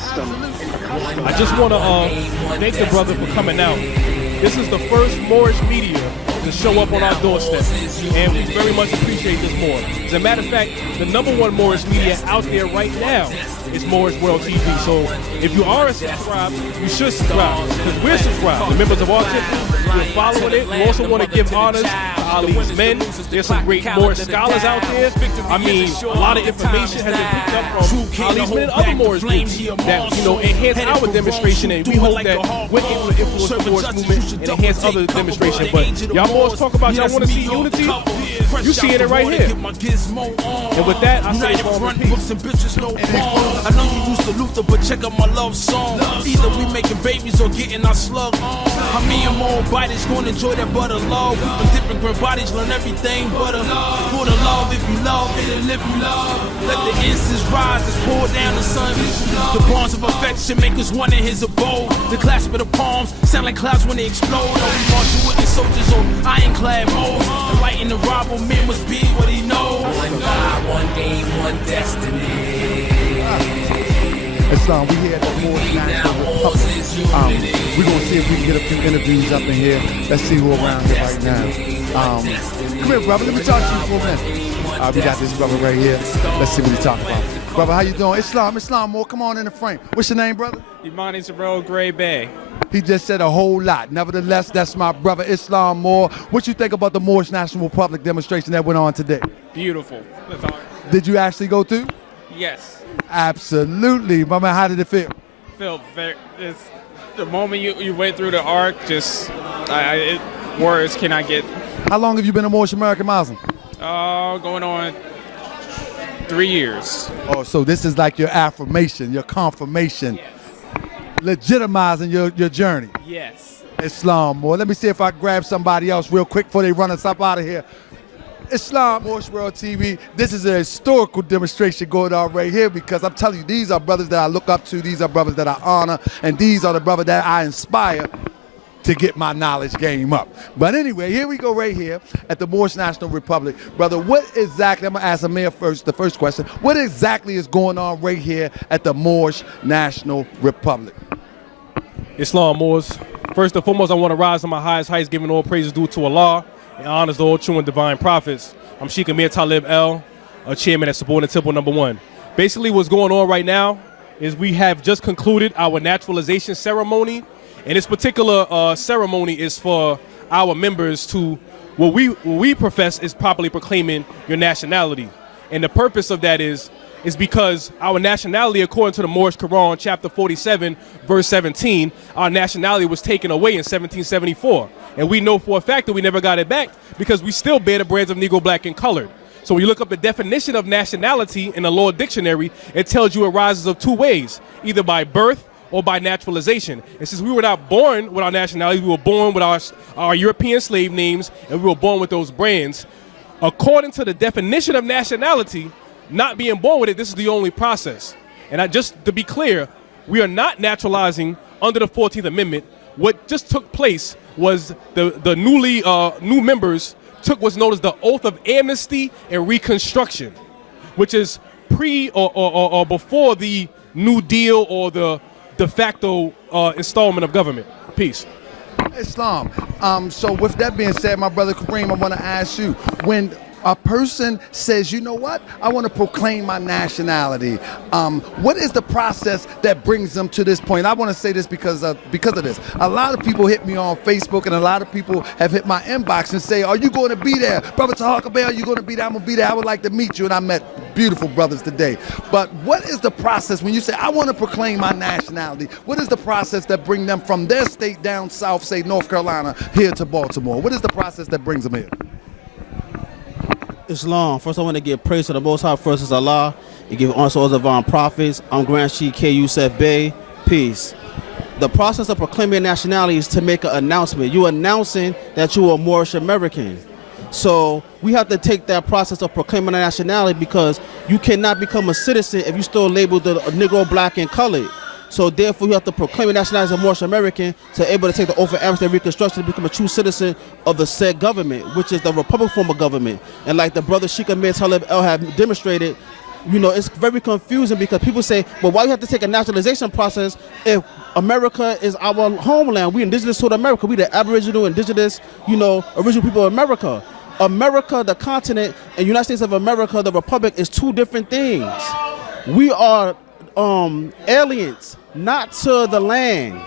custom and the custom. I just want to thank the brother for coming out. This is the first Moorish media to show up on our doorstep, and we very much appreciate this more. As a matter of fact, the #1 Moorish media out there right now is Moorish World TV. So if you are a subscriber, you should subscribe, because we're subscribed. The members of our temple, we're following it. We also want to give honors to Ali's men. There's some great Moorish scholars out there. I mean, a lot of information has been picked up from Ali's men and other Moorish groups that, you know, enhance our demonstration, and we hope that we're able to influence the Moorish movement and enhance other demonstration. But y'all Moors talk about y'all want to see unity. You seeing it right here. And with that, I say form peace. I know you used to Luther, but check out my love song. Either we making babies or getting our slug on. I mean, I'm all bodies gonna enjoy that butter love. We from different grand bodies, learn everything but for the love. If you love it and live you love, let the incense rise, let's pour down the sun. The bonds of affection make us one in his abode. The clasp of the palms sound like clouds when they explode. Oh, we march with the soldiers on ironclad modes. The light in the rival man must be what he knows. One God, one aim, one destiny. Islam, we here at the Moorish National Republic. We're going to see if we can get a few interviews up in here. Let's see who around here right now. Come here, brother. Let me talk to you for a minute. We got this brother right here. Let's see what he's talking about. Brother, how you doing? Islam Moore, come on in the frame. What's your name, brother? Imani Terrell Gray Bay. He just said a whole lot. Nevertheless, that's my brother, Islam Moore. What you think about the Moorish National Republic demonstration that went on today? Beautiful. That's all. Did you actually go through? Yes. Absolutely. My man, how did it feel? Feel very, it's, the moment you went through the arc, just, words cannot get. How long have you been a Moorish American Muslim? Going on 3 years. Oh, so this is like your affirmation, your confirmation, Yes. legitimizing your journey. Yes. Islam Moore. Let me see if I grab somebody else real quick before they run us up out of here. Islam, Moorish World TV. This is a historical demonstration going on right here, because I'm telling you, these are brothers that I look up to, these are brothers that I honor, and these are the brothers that I inspire to get my knowledge game up. But anyway, here we go right here at the Moorish National Republic. Brother, what exactly, I'm gonna ask Amir first, the first question, what exactly is going on right here at the Moorish National Republic? Islam Moors. First and foremost, I want to rise to my highest heights, giving all praises due to Allah and honors to all true and divine prophets. I'm Sheikh Amir Talib El, a chairman at Subordinate Temple #1. Basically, what's going on right now is we have just concluded our naturalization ceremony, and this particular ceremony is for our members to, what we profess is properly proclaiming your nationality. And the purpose of that is because our nationality, according to the Moorish Quran, chapter 47, verse 17, our nationality was taken away in 1774. And we know for a fact that we never got it back, because we still bear the brands of Negro, Black, and Colored. So when you look up the definition of nationality in the Law Dictionary, it tells you it arises of two ways, either by birth or by naturalization. And since we were not born with our nationality, we were born with our European slave names, and we were born with those brands. According to the definition of nationality, not being born with it, this is the only process. And just to be clear, we are not naturalizing under the 14th Amendment. What just took place was the new members took what's known as the Oath of Amnesty and Reconstruction, which is pre or before the New Deal or the de facto installment of government. Peace. Islam. So with that being said, my brother Kareem, I want to ask you, when a person says, you know what, I want to proclaim my nationality, what is the process that brings them to this point? I want to say this because of this. A lot of people hit me on Facebook, and a lot of people have hit my inbox and say, are you going to be there? Brother Tahaka Bell, are you going to be there? I'm going to be there. I would like to meet you. And I met beautiful brothers today. But what is the process when you say, I want to proclaim my nationality? What is the process that brings them from their state down south, say North Carolina, here to Baltimore? What is the process that brings them here? Islam. First, I want to give praise to the Most High. First is Allah. You give honor to all the divine prophets. I'm Grand Sheikh K. Yusef Bey. Peace. The process of proclaiming nationality is to make an announcement. You're announcing that you are Moorish American. So we have to take that process of proclaiming a nationality, because you cannot become a citizen if you still labeled the Negro, Black, and Colored. So therefore, you have to proclaim your nationality as a Moorish American to able to take the oath of amnesty and reconstruction to become a true citizen of the said government, which is the Republic form of government. And like the brother Sheikh Ahmed Talib El have demonstrated, you know, it's very confusing because people say, well, why you have to take a naturalization process if America is our homeland? We indigenous to America. We the Aboriginal, indigenous, you know, original people of America. America, the continent, and United States of America, the Republic, is two different things. We are aliens, not to the land.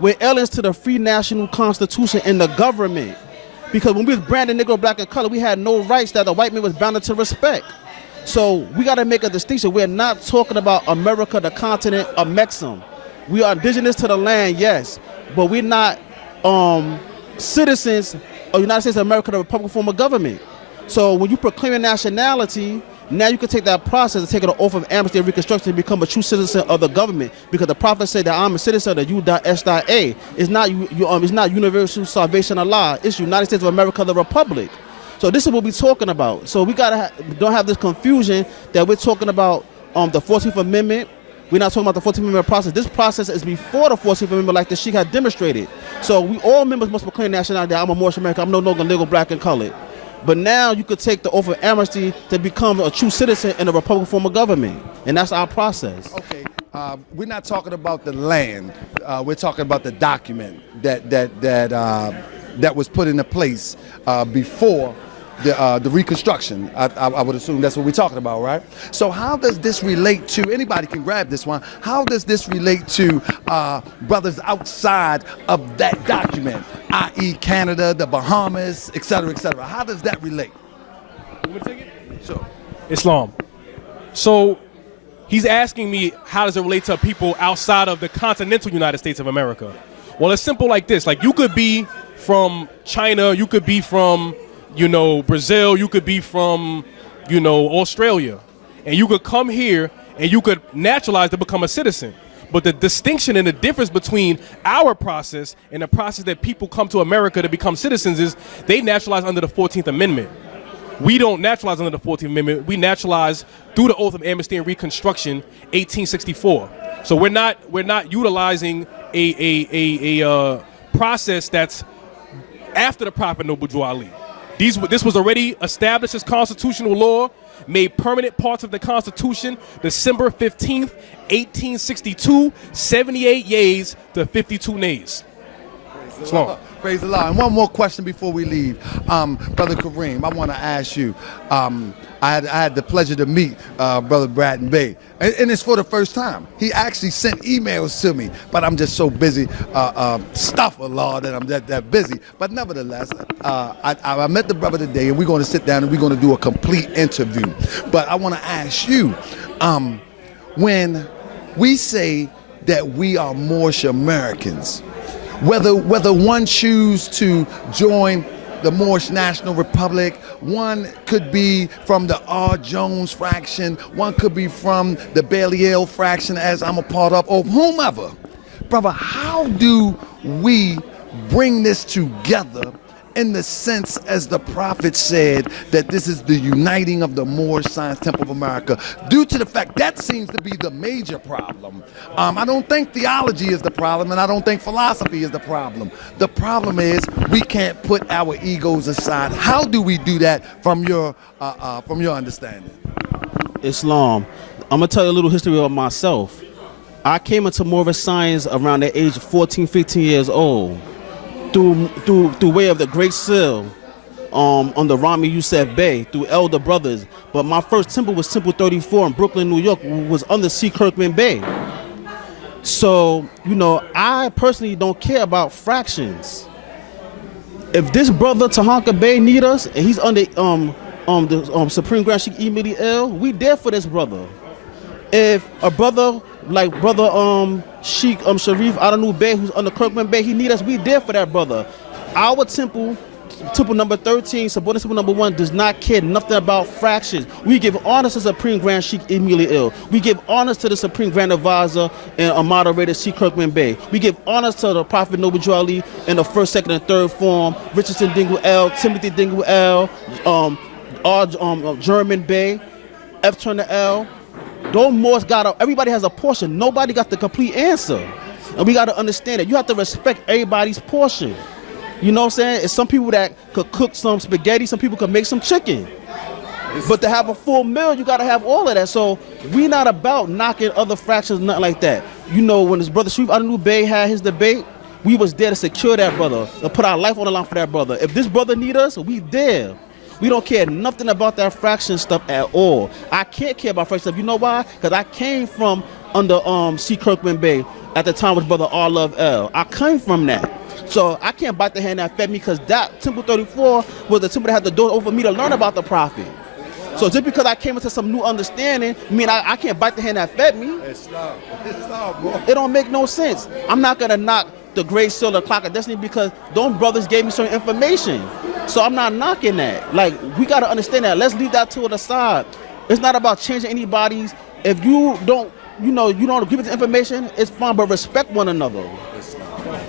We're aliens to the free national constitution and the government. Because when we was branded Negro, black, and color, we had no rights that the white man was bound to respect. So we got to make a distinction. We're not talking about America, the continent, or Mexum. We are indigenous to the land, yes, but we're not citizens of United States of America, the Republic form of government. So when you proclaim a nationality, now you can take that process and take an oath of amnesty and reconstruction and become a true citizen of the government, because the prophet said that I'm a citizen of U.S.A. It's not it's not universal salvation Allah. It's United States of America, the Republic. So this is what we're talking about. So we gotta don't have this confusion that we're talking about the 14th Amendment. We're not talking about the 14th Amendment process. This process is before the 14th Amendment, like the Sheikh had demonstrated. So we all members must proclaim nationality. I'm a Moorish American. I'm no longer Negro, black, and colored. But now you could take the oath of amnesty to become a true citizen in a Republican form of government, and that's our process. Okay, we're not talking about the land. We're talking about the document that was put into place before the Reconstruction. I would assume that's what we're talking about, right? So how does this relate to, anybody can grab this one, how does this relate to brothers outside of that document, i.e. Canada, the Bahamas, et cetera, et cetera? How does that relate? You want to take it? Sure. Islam. So he's asking me, how does it relate to people outside of the continental United States of America? Well, it's simple like this. Like, you could be from China, you could be from, you know, Brazil, you could be from, you know, Australia, and you could come here and you could naturalize to become a citizen. But the distinction and the difference between our process and the process that people come to America to become citizens is they naturalize under the 14th Amendment. We don't naturalize under the 14th Amendment. We naturalize through the Oath of Amnesty and Reconstruction, 1864. So we're not utilizing a process that's after the Prophet Noble Drew Ali. This was already established as constitutional law, made permanent parts of the Constitution, December 15th, 1862, 78 yeas to 52 nays. Praise the Lord. And one more question before we leave. Brother Kareem, I want to ask you, I had the pleasure to meet Brother Bratton Bey, and it's for the first time. He actually sent emails to me, but I'm just so busy, that I'm that busy. But nevertheless, I met the brother today, and we're going to sit down and we're going to do a complete interview. But I want to ask you, when we say that we are Moorish Americans, whether one choose to join the Moorish National Republic, one could be from the R. Jones fraction, one could be from the Belial fraction, as I'm a part of, or whomever. Brother, how do we bring this together in the sense, as the prophet said, that this is the uniting of the Moorish Science Temple of America, due to the fact that seems to be the major problem. I don't think theology is the problem, and I don't think philosophy is the problem. The problem is we can't put our egos aside. How do we do that from your understanding? Islam. I'm gonna tell you a little history of myself. I came into Moorish science around the age of 14, 15 years old. Through way of the Great Seal, on the Rami Youssef Bey, through elder brothers. But my first temple was Temple 34 in Brooklyn, New York, was under C. Kirkman Bey. So, you know, I personally don't care about fractions. If this brother Tahanka Bey need us, and he's under the Supreme Grand Sheikh Emily L, we there for this brother. If a brother like brother Sheikh Sharif Adanu Bey, who's under Kirkman Bey, he need us, we there for that brother. Our temple number 13, subordinate temple number 1, does not care nothing about fractions. We give honors to Supreme Grand Sheikh Emily L. We give honors to the Supreme Grand Advisor and a moderator, Sheikh Kirkman Bey. We give honors to the Prophet Noble Drew Ali in the 1st, 2nd, and 3rd form, Richardson Dingle L, Timothy Dingle L, German Bey, F. Turner L. Those Moors everybody has a portion. Nobody got the complete answer. And we got to understand that you have to respect everybody's portion. You know what I'm saying? It's some people that could cook some spaghetti, some people could make some chicken. But to have a full meal, you got to have all of that. So we not about knocking other fractions, nothing like that. You know, when his brother Sharif Anu Bey had his debate, we was there to secure that brother, to put our life on the line for that brother. If this brother need us, we there. We don't care nothing about that fraction stuff at all. I can't care about fraction stuff. You know why? Because I came from under C. Kirkman Bey at the time with brother R. Love L. I came from that. So I can't bite the hand that fed me, because that Temple 34 was the temple that had the door over me to learn about the prophet. So just because I came into some new understanding, I can't bite the hand that fed me. It don't make no sense. I'm not gonna knock the Great Seal, the Clock of Destiny, because those brothers gave me certain information. So I'm not knocking that. Like, we gotta understand that. Let's leave that to the side. It's not about changing anybody's. If you don't, you don't give it the information, it's fine, but respect one another.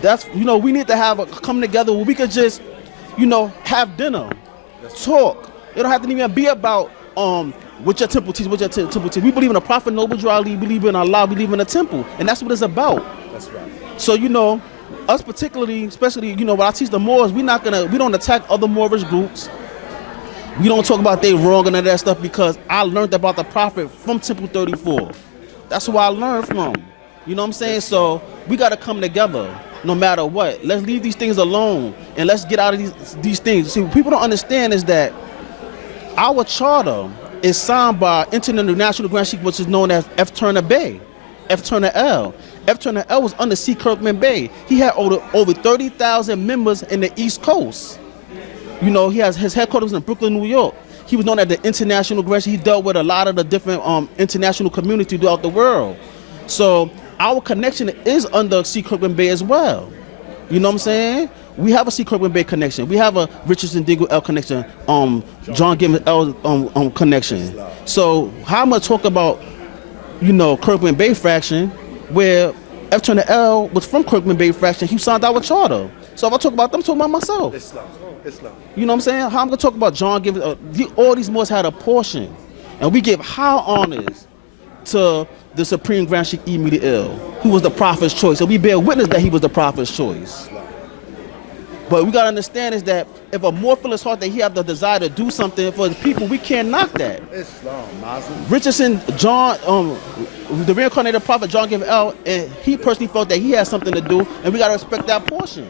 That's, we need to have come together where we could just, have dinner, talk. It don't have to even be about what your temple teaches, what your temple teaches. We believe in a prophet, Noble Drew Ali, we believe in Allah, we believe in a temple, and that's what it's about. That's right. So us particularly, especially when I teach the Moors, we don't attack other Moorish groups. We don't talk about they wrong and all that stuff, because I learned about the prophet from Temple 34. That's who I learned from. You know what I'm saying? So we got to come together no matter what. Let's leave these things alone and let's get out of these things. See, what people don't understand is that our charter is signed by International Grand Sheikh, which is known as F. Turner Bey, F. Turner L. F. Turner L was under C. Kirkman Bey. He had over 30,000 members in the East Coast. He has his headquarters in Brooklyn, New York. He was known as the International Grand Sheikh. He dealt with a lot of the different international community throughout the world. So our connection is under C. Kirkman Bey as well. You know what I'm saying? We have a C. Kirkman Bey connection. We have a Richardson Dingle L connection. John Gibbons L connection. So how am I talk about Kirkman Bey fraction, where F. Turner L was from Kirkman Bey fraction? He signed our charter. So if I talk about them, I'm talking about myself. Islam. You know what I'm saying? How I'm gonna talk about John Gibbons? All these Moors had a portion, and we give high honors to the Supreme Grand Sheikh Emile Ill, who was the prophet's choice, and we bear witness that he was the prophet's choice. But we gotta understand is that if a Moor feels his heart that he have the desire to do something for the people, we can't knock that. Islam, Muslim. Richardson, the reincarnated prophet John Gibbons L, and he personally felt that he had something to do, and we gotta respect that portion.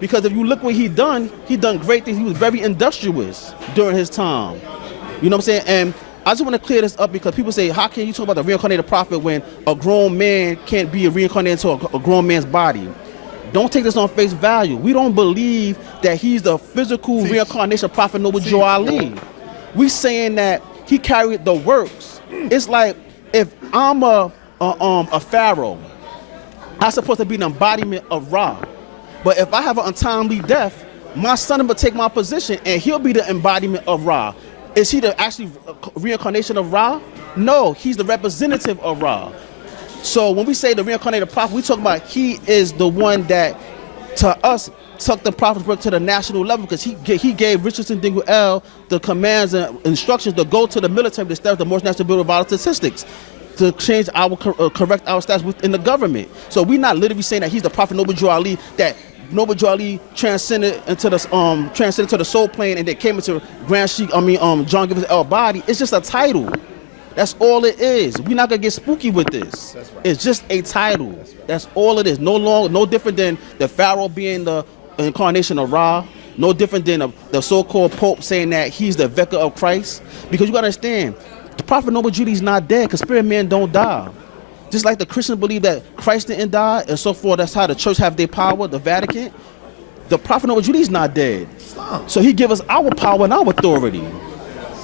Because if you look what he done great things. He was very industrious during his time. You know what I'm saying? And I just want to clear this up, because people say, how can you talk about the reincarnated prophet when a grown man can't be reincarnated into a grown man's body? Don't take this on face value. We don't believe that he's the physical reincarnation of Prophet Noble Drew Ali. We saying that he carried the works. It's like if I'm a pharaoh, I'm supposed to be an embodiment of Ra. But if I have an untimely death, my son will take my position and he'll be the embodiment of Ra. Is he the actually reincarnation of Ra? No, he's the representative of Ra. So when we say the reincarnated prophet, we talk about he is the one that, to us, took the prophet's work to the national level, because he gave Richardson Dingle L the commands and instructions to go to the military to establish the Moorish National Bureau of Vital Statistics, to change correct our status within the government. So we're not literally saying that he's the prophet Noble Drew Ali, that Noble Drew Ali transcended into the soul plane and then came into Grand Sheikh, John Gibbons L body. It's just a title. That's all it is. We're not gonna get spooky with this. That's right. It's just a title. That's right. That's all it is. No different than the Pharaoh being the incarnation of Ra. No different than the so-called Pope saying that he's the vicar of Christ. Because you gotta understand, the prophet Noble Drew is not dead, because spirit men don't die. Just like the Christians believe that Christ didn't die and so forth, that's how the church have their power, the Vatican. The prophet Noble Drew is not dead. So he give us our power and our authority.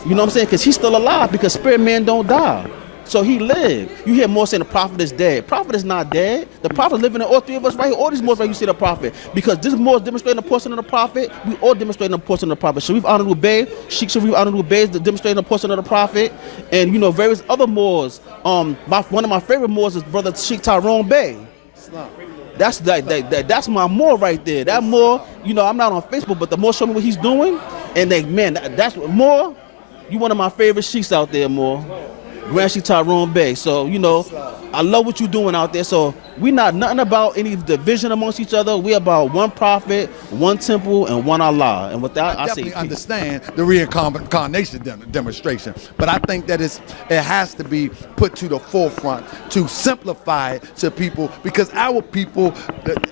You know what I'm saying? Because he's still alive, because spirit man don't die. So he lived. You hear more saying the prophet is dead. Prophet is not dead. The prophet is living in all three of us right here. All these Moors right here, you see the prophet. Because this Moor is demonstrating a portion of the prophet. We all demonstrating a portion of the prophet. Sharif Honorable Bey, Sheikh Sharif Honorable Bey is demonstrating a portion of the prophet. And various other Moors. One of my favorite Moors is Brother Sheikh Tyrone Bey. That's my Moor right there. That Moor, I'm not on Facebook, but the Moor show me what he's doing. And that's Moor. You one of my favorite sheiks out there, Moor. Grand Street Tyrone Bay. So, you know, I love what you're doing out there. So we not nothing about any division amongst each other. We about one prophet, one temple, and one Allah. And with that, I say definitely peace. understand the reincarnation demonstration, but I think that it has to be put to the forefront to simplify it to people, because our people,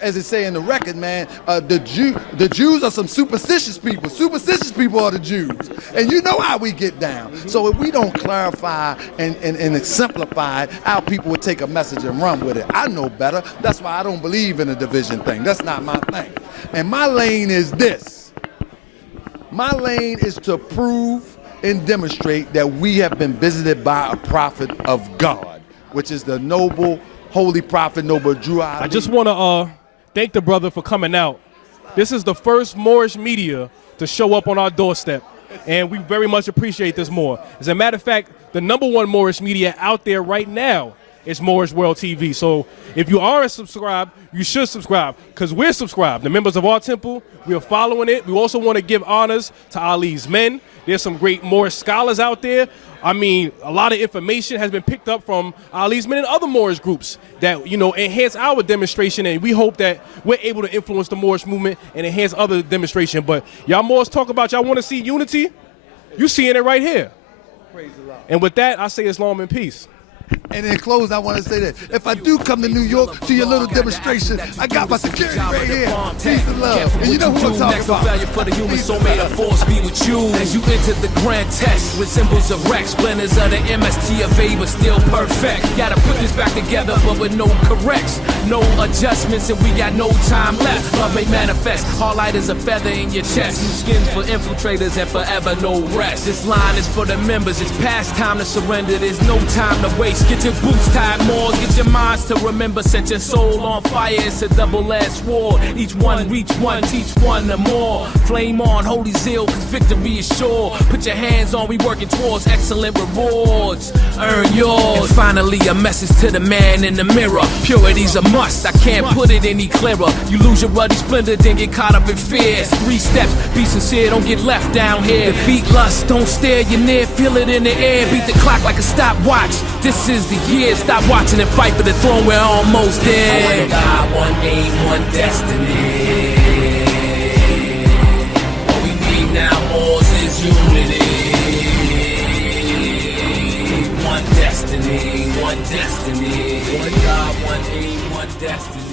as it say in the record, man, the Jews are some superstitious people. Superstitious people are the Jews, and you know how we get down. So if we don't clarify and simplify it, our people would take a message and run with it. I know better. That's why I don't believe in a division thing. That's not my thing. And my lane is this. My lane is to prove and demonstrate that we have been visited by a prophet of God, which is the noble, holy prophet, noble Drew Ali. I just want to thank the brother for coming out. This is the first Moorish media to show up on our doorstep, and we very much appreciate this more. As a matter of fact, the #1 Moorish media out there right now is Moorish World TV. So if you aren't subscribed, you should subscribe, because we're subscribed. The members of our temple, we are following it. We also want to give honors to Ali's men. There's some great Moorish scholars out there. I mean, a lot of information has been picked up from Ali's men and other Moorish groups that, you know, enhance our demonstration, and we hope that we're able to influence the Moorish movement and enhance other demonstration. But y'all Moors talk about y'all want to see unity. You seeing it right here. Praise the Lord. And with that, I say Islam and peace. And in close, I want to say that if I do come to New York to your little demonstration, I got my security right here. Peace and love. And you know who I'm talking about. Value for the human soul, may the force be with you. As you enter the grand test with symbols of Rex, splinters of the MST of A, but still perfect. Gotta put this back together, but with no corrects, no adjustments, and we got no time left. Love may manifest, all light as a feather in your chest. New skins for infiltrators and forever no rest. This line is for the members, it's past time to surrender. There's no time to waste. Get your boots tied, more. Get your minds to remember. Set your soul on fire. It's a double-edged sword. Each one reach one, teach one or more. Flame on, holy zeal, cause victory is sure. Put your hands on, we working towards excellent rewards. Earn yours. And finally, a message to the man in the mirror. Purity's a must. I can't put it any clearer. You lose your ruddy splendor, then get caught up in fear. It's 3 steps. Be sincere, don't get left down here. Defeat lust, don't stare. You're near. Feel it in the air. Beat the clock like a stopwatch. This is the year. Stop watching and fight for the throne. We're almost there. One God, one aim, one destiny. What we need now, Moors, is unity. One destiny, one destiny. One God, one aim, one destiny.